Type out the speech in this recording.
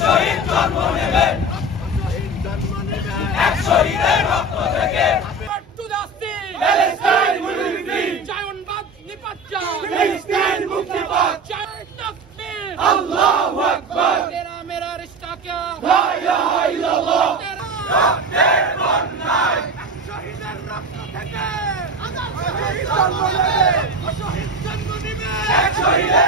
শহীদ জন্ম নেবে, এক শহীদের রক্ত থেকে। প্যালেস্টাইন will be free, জায়নবাদ নিপাত প্যালেস্টাইন মুক্তি পাক, তাকবীর, আল্লাহু আকবার, তেরা মেরা রিশতা ক্যা, লা ইলাহা ইল্লাল্লাহ। তেরা রক্তের বন্যায় শহীদের রক্ত থেকে শহীদ জন্ম নেবে, শহীদ জন্ম নেবে, এক শহীদের